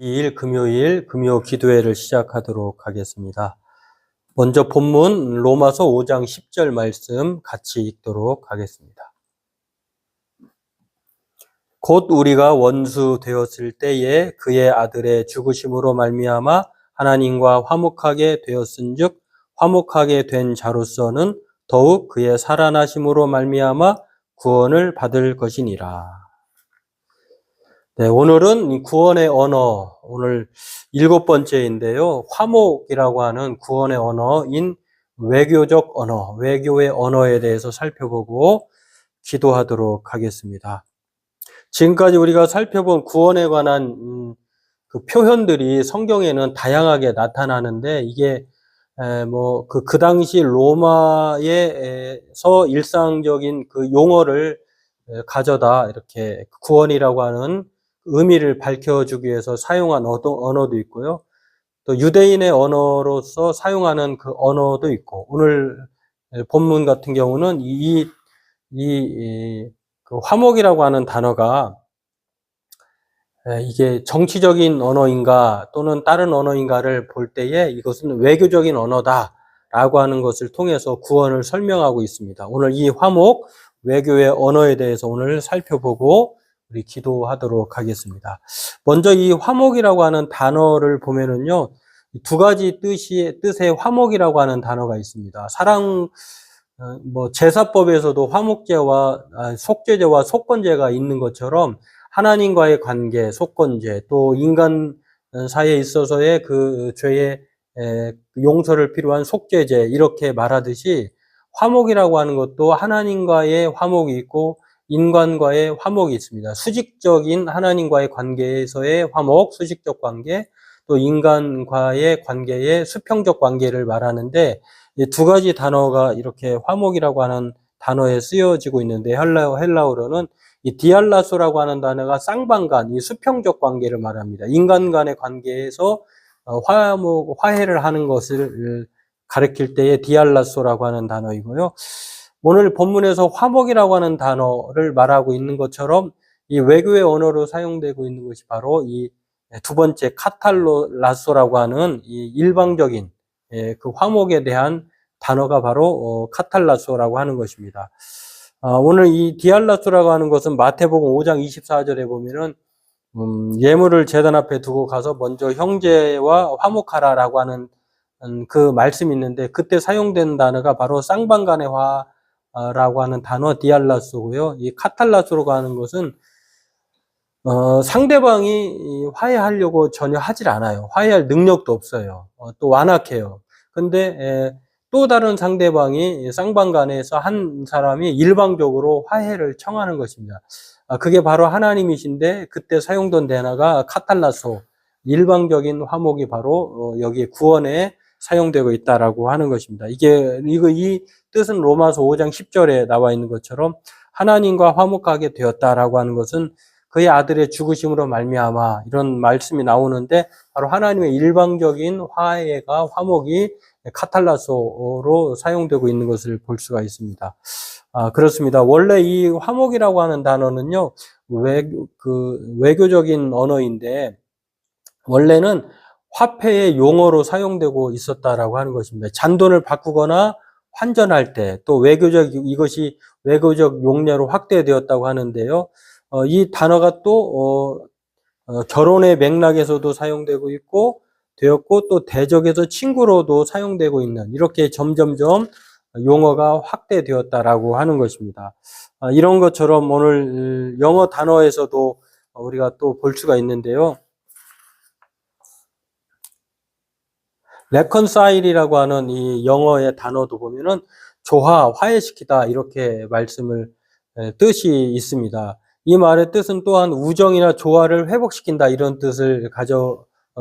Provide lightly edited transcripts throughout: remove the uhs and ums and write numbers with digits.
2일 금요일 금요 기도회를 시작하도록 하겠습니다. 먼저 본문 로마서 5장 10절 말씀 같이 읽도록 하겠습니다. 곧 우리가 원수 되었을 때에 그의 아들의 죽으심으로 말미암아 하나님과 화목하게 되었은즉 화목하게 된 자로서는 더욱 그의 살아나심으로 말미암아 구원을 받을 것이니라. 네, 오늘은 구원의 언어, 오늘 7번째인데요. 화목이라고 하는 구원의 언어인 외교적 언어, 외교의 언어에 대해서 살펴보고 기도하도록 하겠습니다. 지금까지 우리가 살펴본 구원에 관한 그 표현들이 성경에는 다양하게 나타나는데 이게 그 당시 로마에서 일상적인 그 용어를 가져다 이렇게 구원이라고 하는 의미를 밝혀주기 위해서 사용한 언어도 있고요. 또 유대인의 언어로서 사용하는 그 언어도 있고, 오늘 본문 같은 경우는 그 화목이라고 하는 단어가 이게 정치적인 언어인가 또는 다른 언어인가를 볼 때에 이것은 외교적인 언어다라고 하는 것을 통해서 구원을 설명하고 있습니다. 오늘 이 화목, 외교의 언어에 대해서 오늘 살펴보고 우리 기도하도록 하겠습니다. 먼저 이 화목이라고 하는 단어를 보면은요, 두 가지 뜻의 화목이라고 하는 단어가 있습니다. 제사법에서도 화목제와 속죄제와 속건제가 있는 것처럼 하나님과의 관계, 속건제, 또 인간 사이에 있어서의 그 죄의 용서를 필요한 속죄제, 이렇게 말하듯이 화목이라고 하는 것도 하나님과의 화목이 있고 인간과의 화목이 있습니다. 수직적인 하나님과의 관계에서의 화목, 수직적 관계, 또 인간과의 관계의 수평적 관계를 말하는데 이 두 가지 단어가 이렇게 화목이라고 하는 단어에 쓰여지고 있는데 헬라어로는 이 디알라소라고 하는 단어가 쌍방간, 이 수평적 관계를 말합니다. 인간 간의 관계에서 화해를 하는 것을 가리킬 때에 디알라소라고 하는 단어이고요. 오늘 본문에서 화목이라고 하는 단어를 말하고 있는 것처럼 이 외교의 언어로 사용되고 있는 것이 바로 이 두 번째 카탈라소라고 하는 이 일방적인 그 화목에 대한 단어가 바로 카탈라소라고 하는 것입니다. 오늘 이 디알라소라고 하는 것은 마태복음 5장 24절에 보면은 예물을 제단 앞에 두고 가서 먼저 형제와 화목하라라고 하는 그 말씀이 있는데 그때 사용된 단어가 바로 쌍방간의 화라고 하는 단어 디알라소고요. 이 카탈라소라고 하는 것은 상대방이 화해하려고 전혀 하질 않아요. 화해할 능력도 없어요. 또 완악해요. 근데 또 다른 상대방이 쌍방간에서 한 사람이 일방적으로 화해를 청하는 것입니다. 그게 바로 하나님이신데 그때 사용된 단어가 카탈라소, 일방적인 화목이 바로 여기 구원에 사용되고 있다라고 하는 것입니다. 이 뜻은 로마서 5장 10절에 나와 있는 것처럼 하나님과 화목하게 되었다라고 하는 것은 그의 아들의 죽으심으로 말미암아 이런 말씀이 나오는데 바로 하나님의 일방적인 화해가 화목이 카탈라소로 사용되고 있는 것을 볼 수가 있습니다. 그렇습니다. 원래 이 화목이라고 하는 단어는요, 외교적인 언어인데 원래는 화폐의 용어로 사용되고 있었다라고 하는 것입니다. 잔돈을 바꾸거나 환전할 때 또 이것이 외교적 용례로 확대되었다고 하는데요. 이 단어가 또 결혼의 맥락에서도 사용되고 되었고 또 대적에서 친구로도 사용되고 있는 이렇게 점점점 용어가 확대되었다라고 하는 것입니다. 이런 것처럼 오늘 영어 단어에서도 우리가 또 볼 수가 있는데요. reconcile이라고 하는 이 영어의 단어도 보면은 화해시키다 이렇게 뜻이 있습니다. 이 말의 뜻은 또한 우정이나 조화를 회복시킨다 이런 뜻을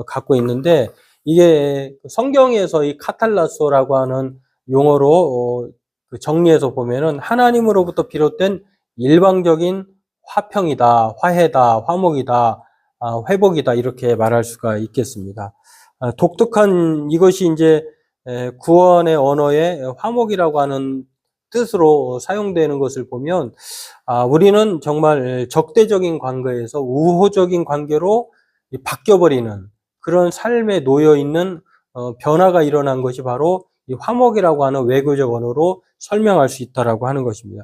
갖고 있는데 이게 성경에서 이 카탈라소라고 하는 용어로 정리해서 보면은 하나님으로부터 비롯된 일방적인 화평이다, 화해다, 화목이다, 회복이다 이렇게 말할 수가 있겠습니다. 독특한 이것이 이제 구원의 언어에 화목이라고 하는 뜻으로 사용되는 것을 보면 우리는 정말 적대적인 관계에서 우호적인 관계로 바뀌어버리는 그런 삶에 놓여 있는 변화가 일어난 것이 바로 이 화목이라고 하는 외교적 언어로 설명할 수 있다라고 하는 것입니다.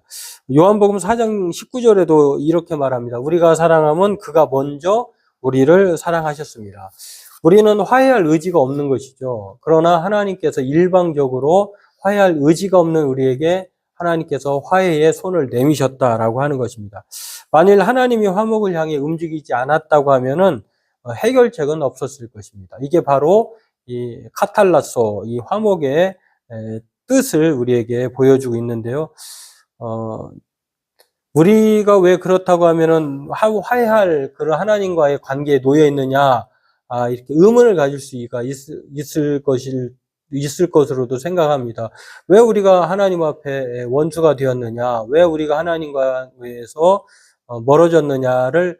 요한복음 4장 19절에도 이렇게 말합니다. 우리가 사랑하면 그가 먼저 우리를 사랑하셨습니다. 우리는 화해할 의지가 없는 것이죠. 그러나 하나님께서 일방적으로 화해할 의지가 없는 우리에게 하나님께서 화해의 손을 내미셨다라고 하는 것입니다. 만일 하나님이 화목을 향해 움직이지 않았다고 하면은 해결책은 없었을 것입니다. 이게 바로 이 카탈라소, 이 화목의 뜻을 우리에게 보여주고 있는데요. 우리가 왜 그렇다고 하면은 화해할 그런 하나님과의 관계에 놓여 있느냐, 이렇게 의문을 가질 수가 있을 것으로도 생각합니다. 왜 우리가 하나님 앞에 원수가 되었느냐, 왜 우리가 하나님과에서 멀어졌느냐를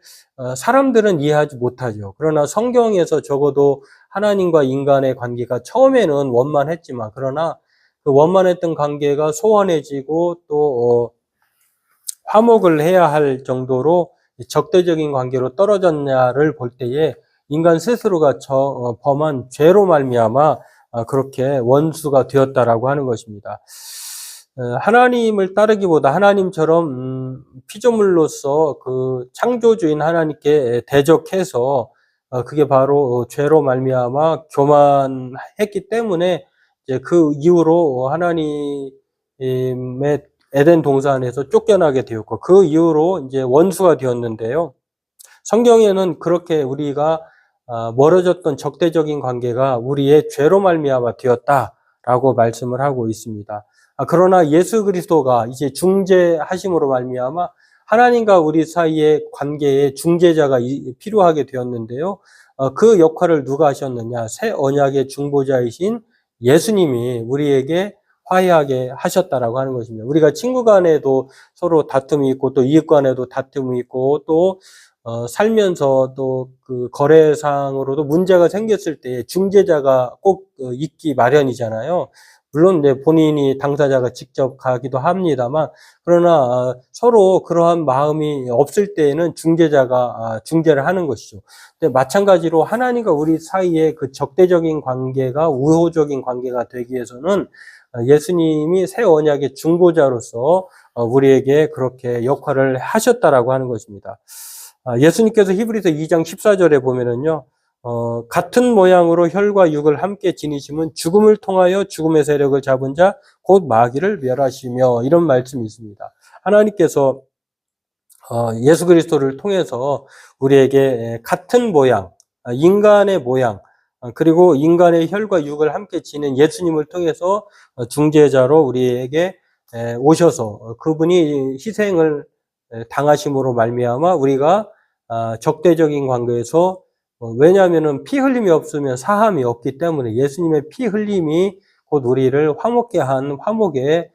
사람들은 이해하지 못하죠. 그러나 성경에서 적어도 하나님과 인간의 관계가 처음에는 원만했지만, 그러나 그 원만했던 관계가 소원해지고 또 화목을 해야 할 정도로 적대적인 관계로 떨어졌냐를 볼 때에 인간 스스로가 범한 죄로 말미암아 그렇게 원수가 되었다라고 하는 것입니다. 하나님을 따르기보다 하나님처럼 피조물로서 그 창조주인 하나님께 대적해서 그게 바로 죄로 말미암아 교만했기 때문에 이제 그 이후로 하나님의 에덴 동산에서 쫓겨나게 되었고 그 이후로 이제 원수가 되었는데요. 성경에는 그렇게 우리가 멀어졌던 적대적인 관계가 우리의 죄로 말미암아 되었다라고 말씀을 하고 있습니다. 그러나 예수 그리스도가 이제 중재하심으로 말미암아 하나님과 우리 사이의 관계에 중재자가 필요하게 되었는데요. 그 역할을 누가 하셨느냐? 새 언약의 중보자이신 예수님이 우리에게 화해하게 하셨다라고 하는 것입니다. 우리가 친구 간에도 서로 다툼이 있고 또 이웃 간에도 다툼이 있고 또 살면서 또 그 거래상으로도 문제가 생겼을 때 중재자가 꼭 있기 마련이잖아요. 물론 이제 본인이 당사자가 직접 가기도 합니다만, 그러나 서로 그러한 마음이 없을 때에는 중재자가 중재를 하는 것이죠. 근데 마찬가지로 하나님과 우리 사이의 그 적대적인 관계가 우호적인 관계가 되기 위해서는 예수님이 새 언약의 중보자로서 우리에게 그렇게 역할을 하셨다라고 하는 것입니다. 예수님께서 히브리서 2장 14절에 보면은요, 같은 모양으로 혈과 육을 함께 지니심은 죽음을 통하여 죽음의 세력을 잡은 자, 곧 마귀를 멸하시며, 이런 말씀이 있습니다. 하나님께서 예수 그리스도를 통해서 우리에게 같은 모양, 인간의 모양, 그리고 인간의 혈과 육을 함께 지닌 예수님을 통해서 중재자로 우리에게 오셔서 그분이 희생을 당하심으로 말미암아 우리가 적대적인 관계에서 왜냐하면은 피 흘림이 없으면 사함이 없기 때문에 예수님의 피 흘림이 곧 우리를 화목케 한 화목의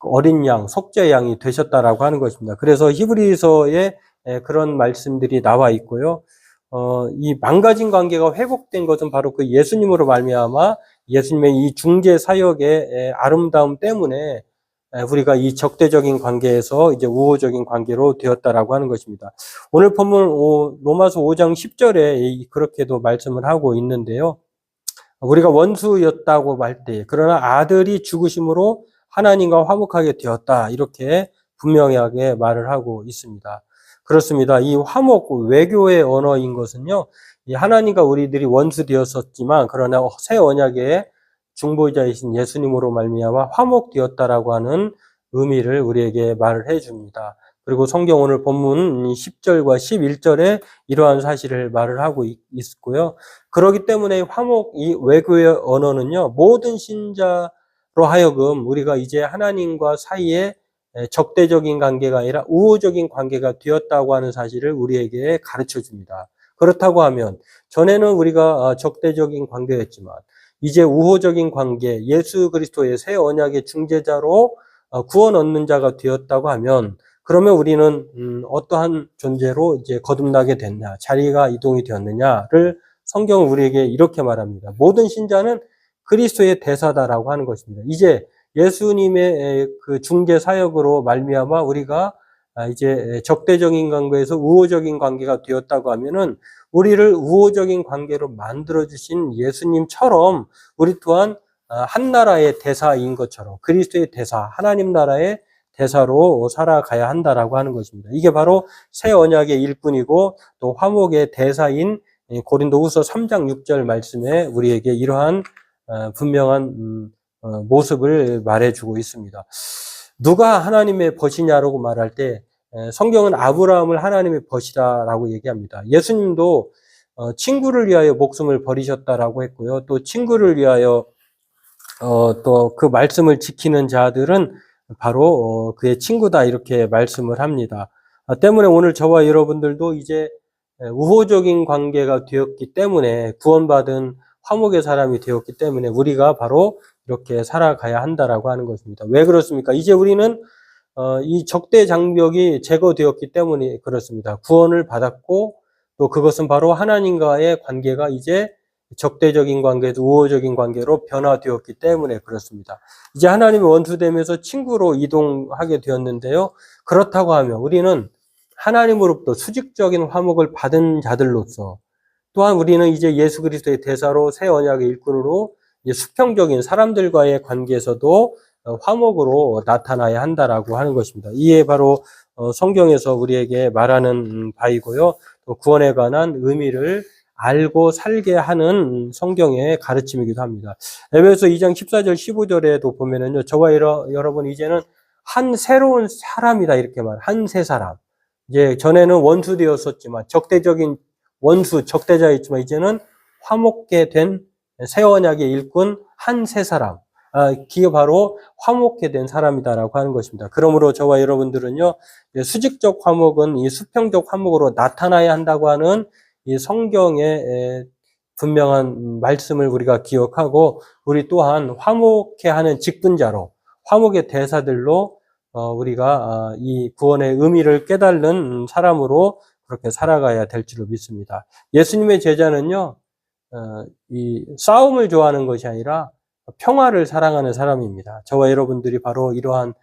어린 양, 속죄 양이 되셨다라고 하는 것입니다. 그래서 히브리서에 그런 말씀들이 나와 있고요. 이 망가진 관계가 회복된 것은 바로 그 예수님으로 말미암아 예수님의 이 중재 사역의 아름다움 때문에 우리가 이 적대적인 관계에서 이제 우호적인 관계로 되었다라고 하는 것입니다. 오늘 본문 로마서 5장 10절에 그렇게도 말씀을 하고 있는데요. 우리가 원수였다고 말 때, 그러나 아들이 죽으심으로 하나님과 화목하게 되었다. 이렇게 분명하게 말을 하고 있습니다. 그렇습니다. 이 화목, 외교의 언어인 것은요, 이 하나님과 우리들이 원수 되었었지만, 그러나 새 언약의 중보자이신 예수님으로 말미암아 화목되었다라고 하는 의미를 우리에게 말을 해줍니다. 그리고 성경 오늘 본문 10절과 11절에 이러한 사실을 말을 하고 있고요. 그렇기 때문에 화목, 이 외교의 언어는요, 모든 신자로 하여금 우리가 이제 하나님과 사이에 적대적인 관계가 아니라 우호적인 관계가 되었다고 하는 사실을 우리에게 가르쳐 줍니다. 그렇다고 하면 전에는 우리가 적대적인 관계였지만 이제 우호적인 관계, 예수 그리스도의 새 언약의 중재자로 구원 얻는 자가 되었다고 하면 그러면 우리는 어떠한 존재로 이제 거듭나게 됐냐, 자리가 이동이 되었느냐를 성경은 우리에게 이렇게 말합니다. 모든 신자는 그리스도의 대사다라고 하는 것입니다. 이제 예수님의 그 중재 사역으로 말미암아 우리가 이제 적대적인 관계에서 우호적인 관계가 되었다고 하면은 우리를 우호적인 관계로 만들어주신 예수님처럼 우리 또한 한 나라의 대사인 것처럼 그리스도의 대사, 하나님 나라의 대사로 살아가야 한다라고 하는 것입니다. 이게 바로 새 언약의 일꾼이고 또 화목의 대사인 고린도후서 3장 6절 말씀에 우리에게 이러한 분명한 모습을 말해주고 있습니다. 누가 하나님의 벗이냐라고 말할 때 성경은 아브라함을 하나님의 벗이라고 얘기합니다. 예수님도 친구를 위하여 목숨을 버리셨다라고 했고요. 또 친구를 위하여 또 그 말씀을 지키는 자들은 바로 그의 친구다 이렇게 말씀을 합니다. 때문에 오늘 저와 여러분들도 이제 우호적인 관계가 되었기 때문에 구원받은 화목의 사람이 되었기 때문에 우리가 바로 이렇게 살아가야 한다라고 하는 것입니다. 왜 그렇습니까? 이제 우리는 이 적대 장벽이 제거되었기 때문에 그렇습니다. 구원을 받았고 또 그것은 바로 하나님과의 관계가 이제 적대적인 관계에서 우호적인 관계로 변화되었기 때문에 그렇습니다. 이제 하나님의 원수되면서 친구로 이동하게 되었는데요. 그렇다고 하면 우리는 하나님으로부터 수직적인 화목을 받은 자들로서 또한 우리는 이제 예수 그리스도의 대사로 새 언약의 일꾼으로 수평적인 사람들과의 관계에서도 화목으로 나타나야 한다라고 하는 것입니다. 이에 바로 성경에서 우리에게 말하는 바이고요. 또 구원에 관한 의미를 알고 살게 하는 성경의 가르침이기도 합니다. 에베소 2장 14절 15절에도 보면은요. 저와 여러분 이제는 한 새로운 사람이다 이렇게 한 새 사람. 이제 전에는 원수 되었었지만 적대적인 원수, 적대자였지만 이제는 화목게 된 새 언약의 일꾼 한 새 사람. 그게 바로 화목게 된 사람이다라고 하는 것입니다. 그러므로 저와 여러분들은요, 수직적 화목은 이 수평적 화목으로 나타나야 한다고 하는 이 성경의 분명한 말씀을 우리가 기억하고 우리 또한 화목해 하는 직분자로 화목의 대사들로 우리가 이 구원의 의미를 깨달는 사람으로 그렇게 살아가야 될 줄로 믿습니다. 예수님의 제자는요, 이 싸움을 좋아하는 것이 아니라 평화를 사랑하는 사람입니다. 저와 여러분들이 바로 이러한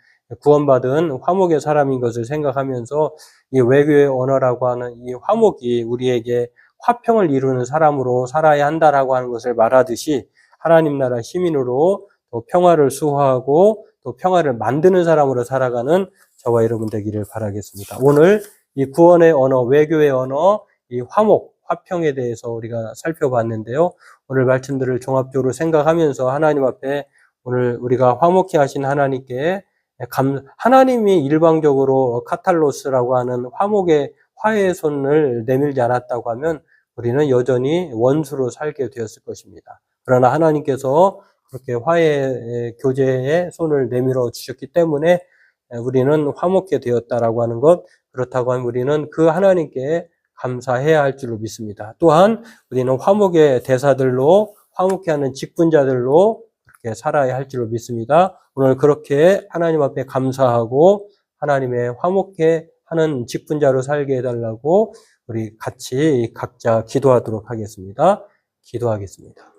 구원받은 화목의 사람인 것을 생각하면서 이 외교의 언어라고 하는 이 화목이 우리에게 화평을 이루는 사람으로 살아야 한다라고 하는 것을 말하듯이 하나님 나라 시민으로 또 평화를 수호하고 또 평화를 만드는 사람으로 살아가는 저와 여러분 되기를 바라겠습니다. 오늘 이 구원의 언어, 외교의 언어, 이 화목, 화평에 대해서 우리가 살펴봤는데요. 오늘 말씀들을 종합적으로 생각하면서 하나님 앞에 오늘 우리가 화목케 하신 하나님께 하나님이 일방적으로 카탈로스라고 하는 화목의 화해의 손을 내밀지 않았다고 하면 우리는 여전히 원수로 살게 되었을 것입니다. 그러나 하나님께서 그렇게 화해 교제의 손을 내밀어 주셨기 때문에 우리는 화목케 되었다라고 하는 것, 그렇다고 하면 우리는 그 하나님께 감사해야 할 줄로 믿습니다. 또한 우리는 화목의 대사들로 화목케 하는 직분자들로 그렇게 살아야 할 줄로 믿습니다. 오늘 그렇게 하나님 앞에 감사하고 하나님의 화목케 하는 직분자로 살게 해달라고 우리 같이 각자 기도하도록 하겠습니다. 기도하겠습니다.